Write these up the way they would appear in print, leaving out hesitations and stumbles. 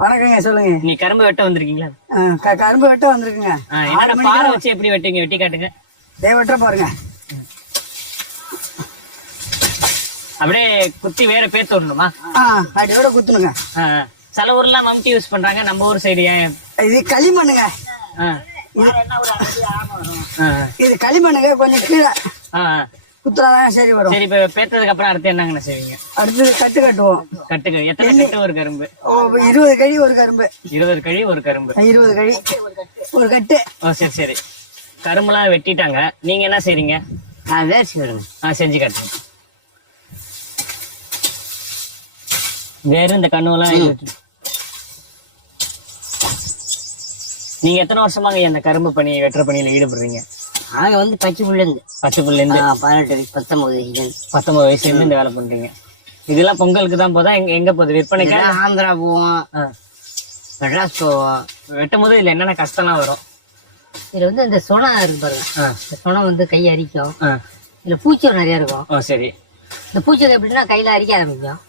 வணக்கங்க, சொல்லுங்க. நீ கரும்பு வெட்ட வந்திருக்கீங்களா? கரும்பு வெட்ட வந்திருக்குங்க. பாறை வச்சு எப்படி வெட்டுங்க, வெட்டி காட்டுங்க. வெட்ட பாருங்க. அப்படியே குத்தி வேற பேத்து விடணுமா? அடியோட குத்துணுங்க. சில ஊர்லாம் மம்டி யூஸ் பண்றாங்க, நம்ம ஊர் சைடு ஏன் இது களிமண்ணுங்க? இது களிமண்ணுங்க, கொஞ்சம் கீழே குத்துறாதான் சரி வரும். சரி, இப்ப பேத்ததுக்கு அப்புறம் அடுத்து என்னங்கண்ணா செய்வீங்க? அடுத்தது கட்டு கட்டுவோம். கட்டுங்க. எத்தனை கட்டு ஒரு கரும்பு? 20 கழி ஒரு கரும்பு. 20 கழி ஒரு கரும்பு. 20 கழி ஒரு கட்டு. சரி சரி. கரும்புலாம் வெட்டிட்டாங்க, நீங்க என்ன செய்றீங்க? வேர்ச்சி விடுங்க. செஞ்சு காட்டுங்க. வேற இந்த கண்ணுலாம் நீங்க எத்தனை வருஷமாங்க இந்த கரும்பு பணி வெட்டுற பணியில ஈடுபடுறீங்க? நாங்க வந்து பச்சை புள்ள இருந்து 18 19 வயசுல இருந்து இந்த வேலை பண்றீங்க. இதெல்லாம் பொங்கலுக்கு தான் போதா? எங்க போகுது விற்பனைக்கு? ஆந்திரா போவோம், மெட்ராஸ் போவோம். வெட்டும் போது இதுல என்னென்ன கஷ்டம்லாம் வரும்? இதுல வந்து இந்த சொனம் இருக்கு பாருங்க. இந்த சொனம் வந்து கை அரிக்கும். இதுல பூச்சி நிறைய இருக்கும். சரி. இந்த பூச்சி எப்படின்னா கையில அரிக்க ஆரம்பிக்கும்.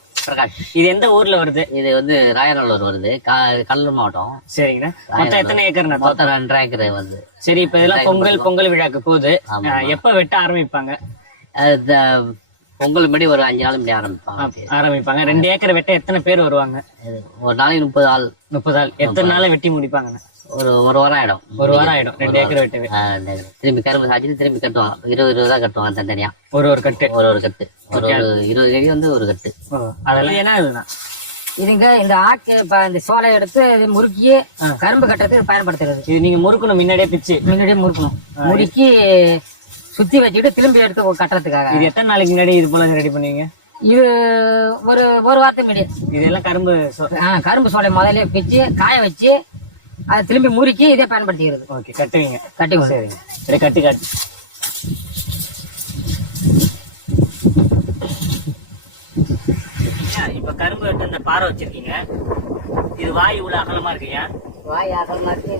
இது எந்த ஊர்ல வருது? இது வந்து ராயநல்லூர் வருது, கடலூர் மாவட்டம். சரிங்கண்ணா. மொத்தம் எத்தனை ஏக்கர்? மொத்தம் 2 ஏக்கர் வருது. சரி, இப்ப இதெல்லாம் பொங்கல் விழாக்கு போகுது. எப்ப வெட்ட ஆரம்பிப்பாங்க? பொங்கல் முன்னாடி ஒரு 5 நாள் முன்னாடி ஆரம்பிப்பாங்க. 2 ஏக்கர் வெட்ட எத்தனை பேர் வருவாங்க? ஒரு நாளைக்கு 30 ஆள். 30 ஆள். எத்தனை நாள வெட்டி முடிப்பாங்க? ஒரு வாரம் ஆயிடும். 2 ஏக்கர் வெட்டவே. திரும்பி கரும்பு சாய்ச்சி திரும்பி கட்டுவாங்க. 20 தான் கட்டுவாங்க தனித்தனியா. ஒரு கட்டு. ஒரு 20 கழி வந்து ஒரு கட்டு. அதெல்லாம் என்ன இதுதான்? இதுங்க இந்த ஆட்டு இந்த சோலை எடுத்து முறுக்கி கரும்பு கட்டுறதுக்கு பயன்படுத்துறது. இது நீங்க முறுக்கணும், முன்னாடியே முறுக்கணும். முறுக்கி சுத்தி வச்சுட்டு திரும்பி எடுத்து கட்டுறதுக்காக. இது எத்தனை நாளைக்கு முன்னாடி இது போல ரெடி பண்ணுவீங்க? இது ஒரு வாரத்துக்கு முன்னாடி. இதெல்லாம் கரும்பு சோலை முதல்ல பிச்சு காய வச்சு அதை திரும்பி முறுக்கி இதே பயன்படுத்திக்கிறது. ஓகே, கட்டுவீங்க. கட்டுங்க. சரிங்க. சரி, காட்டு. இப்ப கரும்பு வெட்ட இந்த பாறை வச்சிருக்கீங்க. இது வாய் இவ்வளவு அகலமா இருக்குங்க. வாய் அகலமா இருக்கு.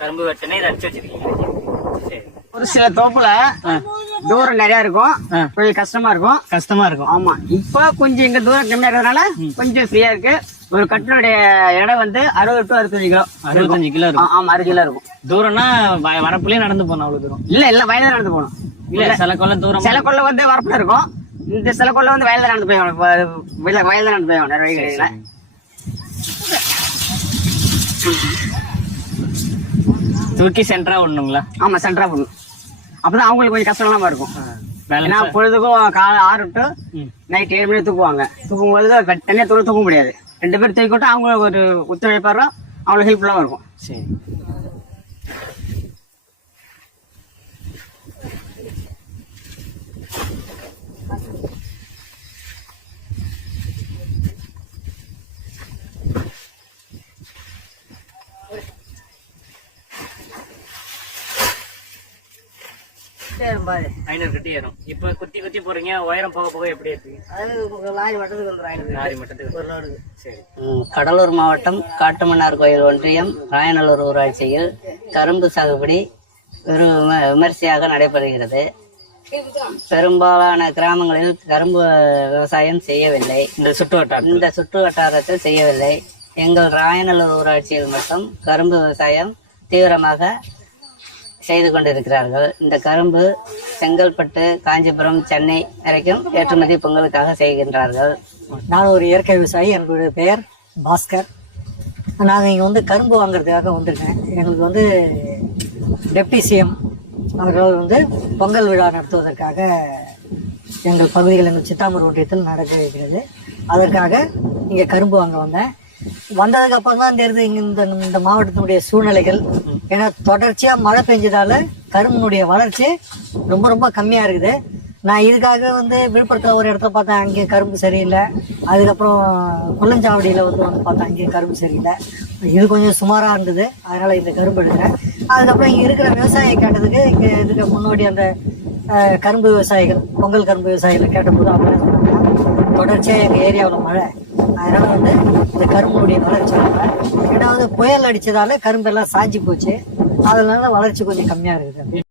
கரும்பு வெட்டனே இதை அடிச்சு வச்சிருக்கீங்க. சரி. ஒரு சில தோப்புல தூரம் நிறைய இருக்கும், கொஞ்சம் கஷ்டமா இருக்கும். ஆமா, இப்ப கொஞ்சம் இங்க தூரம் கம்மியா இருக்கிறதுனால கொஞ்சம் ஃப்ரீயா இருக்கு. ஒரு கட்டினுடைய எடை வந்து 60 to 65 கிலோ. 65 கிலோ இருக்கும். ஆமா, 60 கிலோ இருக்கும். தூரம்னா வரப்புலயே நடந்து போகணும். அவ்வளவு தூரம் இல்ல வயல நடந்து போகணும். இல்ல சில கொள்ள தூரம், சில கொள்ள வந்து வரப்புல இருக்கும். இந்த சில கொள்ள வந்து வயல்ல நடந்து போய் வயல்ல நடந்து போய் நிறைய வழி கிடைக்கல. தூக்கி சென்டரா விடணுங்களா? ஆமா, சென்டரா விடணும். அப்பதான் அவங்களுக்கு கொஞ்சம் கஷ்டம் இல்லாம இருக்கும். ஏன்னா பொழுதுக்கும் காலை 6 to நைட் 7 மணி தூக்குவாங்க. தூக்கும் போது தனியா தூக்க முடியாது. 2 பேர் தூக்கிட்டு அவங்க ஒரு ஒத்துழைப்பாரோ அவங்களுக்கு ஹெல்ப்ஃபுல்லா இருக்கும். சரி. கட்டி ஏறும். இப்ப குத்தி போறீங்க. உயரம் போக எப்படி இருக்கு? கடலூர் மாவட்டம் காட்டுமன்னார் கோயில் ஒன்றியம் ராயநல்லூர் ஊராட்சியில் கரும்பு சாகுபடி விமர்சையாக நடைபெறுகிறது. பெரும்பாலான கிராமங்களில் கரும்பு விவசாயம் செய்யவில்லை. இந்த சுற்று வட்டாரத்தில் செய்யவில்லை. எங்கள் ராயநல்லூர் ஊராட்சியில் மட்டும் கரும்பு விவசாயம் தீவிரமாக செய்து கொண்டிருக்கிறார்கள். இந்த கரும்பு செங்கல்பட்டு, காஞ்சிபுரம், சென்னை வரைக்கும் ஏற்றுமதி பொங்கலுக்காக செய்கின்றார்கள். நான் ஒரு இயற்கை விவசாயி. என்னுடைய பெயர் பாஸ்கர். நாங்கள் இங்கே வந்து கரும்பு வாங்குறதுக்காக வந்திருக்கேன். எங்களுக்கு வந்து டெப்டி சிஎம் அவர்கள் வந்து பொங்கல் விழா நடத்துவதற்காக எங்கள் பகுதிகள், எங்கள் சித்தாமூர் ஒன்றியத்தில் நடக்க இருக்கிறது. அதற்காக இங்கே கரும்பு வாங்க வந்ததுக்கு அப்புறம் தான் தெரியுது இங்கே இந்த மாவட்டத்தினுடைய சூழ்நிலைகள். ஏன்னா தொடர்ச்சியாக மழை பெஞ்சதால கரும்பினுடைய வளர்ச்சி ரொம்ப ரொம்ப கம்மியாக இருக்குது. நான் இதுக்காக வந்து விழுப்புரத்தில் ஒரு இடத்துல பார்த்தேன், அங்கேயும் கரும்பு சரியில்லை. அதுக்கப்புறம் குள்ளஞ்சாவடியில் வந்து பார்த்தேன், அங்கேயும் கரும்பு சரியில்லை. இது கொஞ்சம் சுமாராக இருந்தது, அதனால் இந்த கரும்பு எடுக்கிறேன். அதுக்கப்புறம் இங்கே இருக்கிற விவசாயியை கேட்டதுக்கு, இங்கே இருக்கிற முன்னோடி அந்த கரும்பு விவசாயிகள், பொங்கல் கரும்பு விவசாயிகள் கேட்டபோது அவங்க தொடர்ச்சியாக எங்கள் ஏரியாவில் மழை, அதனால வந்து இந்த கரும்புடைய வளர்ச்சி இல்லை. ஏன்னா வந்து புயல் அடித்ததால கரும்பெல்லாம் சாஞ்சி போச்சு, அதனால வளர்ச்சி கொஞ்சம் கம்மியாக இருக்குது.